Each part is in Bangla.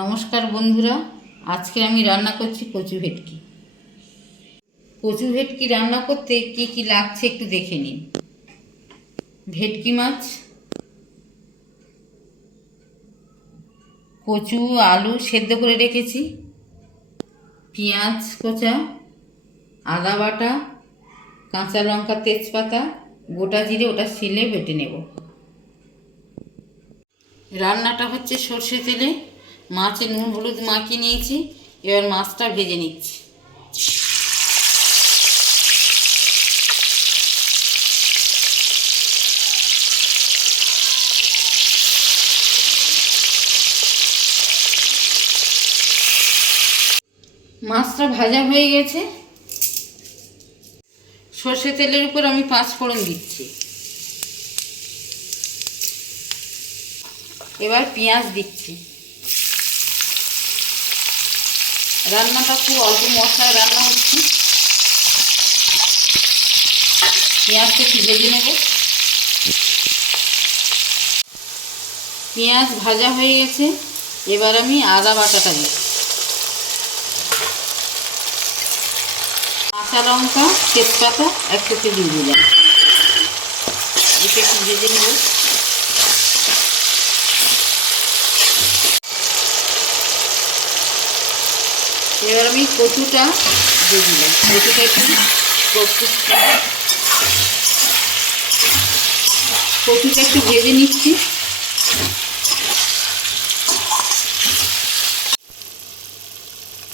নমস্কার বন্ধুরা, আজকে আমি রান্না করছি কচু ভেটকি। কচু ভেটকি রান্না করতে কি কি লাগছে একটু দেখে নিন। ভেটকি মাছ, কচু আলু সেদ্ধ করে রেখেছি, পেঁয়াজ কোচা, আদা বাটা, কাঁচা লঙ্কা, তেজপাতা, গোটা জিরে, ওটা শিলে বেটে নেব। রান্নাটা হচ্ছে সর্ষে তেলে, মাছে নুন হলুদ মাখিয়ে নিয়েছি। এবার মাছটা ভেজে নিচ্ছি। মাছটা ভাজা হয়ে গেছে। সর্ষে তেলের উপর আমি 5 ফোড়ন দিচ্ছি। এবার পেঁয়াজ দিচ্ছি। রান্নাটা খুব অল্প মশলায় রান্না হচ্ছে। পেঁয়াজটা একটু ভেজে নেব। পেঁয়াজ ভাজা হয়ে গেছে। এবার আমি আদা বাটাটা দিচ্ছি, কাঁচা লঙ্কা, তেজপাতা একসাথে দিয়ে দিলাম। এটা একটু ভেজে নেব। এবার আমি কচুটা দিয়ে দিলাম। কচুটা একটু ভেজে নিচ্ছি।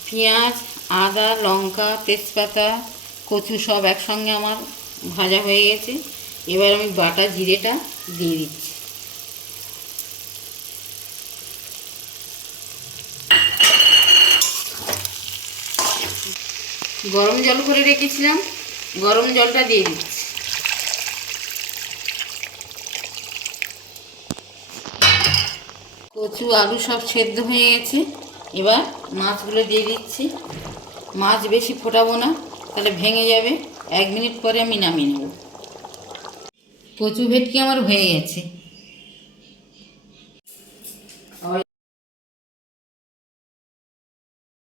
পেঁয়াজ, আদা, লঙ্কা, তেজপাতা, কচু সব একসঙ্গে আমার ভাজা হয়ে গেছে। এবার আমি বাটা জিরেটা দিয়ে দিচ্ছি। গরম জল করে রেখেছিলাম, গরম জলটা দিয়ে দিচ্ছি। কচু আলু সব সেদ্ধ হয়ে গেছে। এবার মাছগুলো দিয়ে দিচ্ছি। মাছ বেশি ফোটাবো না, তাহলে ভেঙে যাবে। 1 মিনিট পরে আমি নামিয়ে নেব। কচু ভেটকি আমার হয়ে গেছে।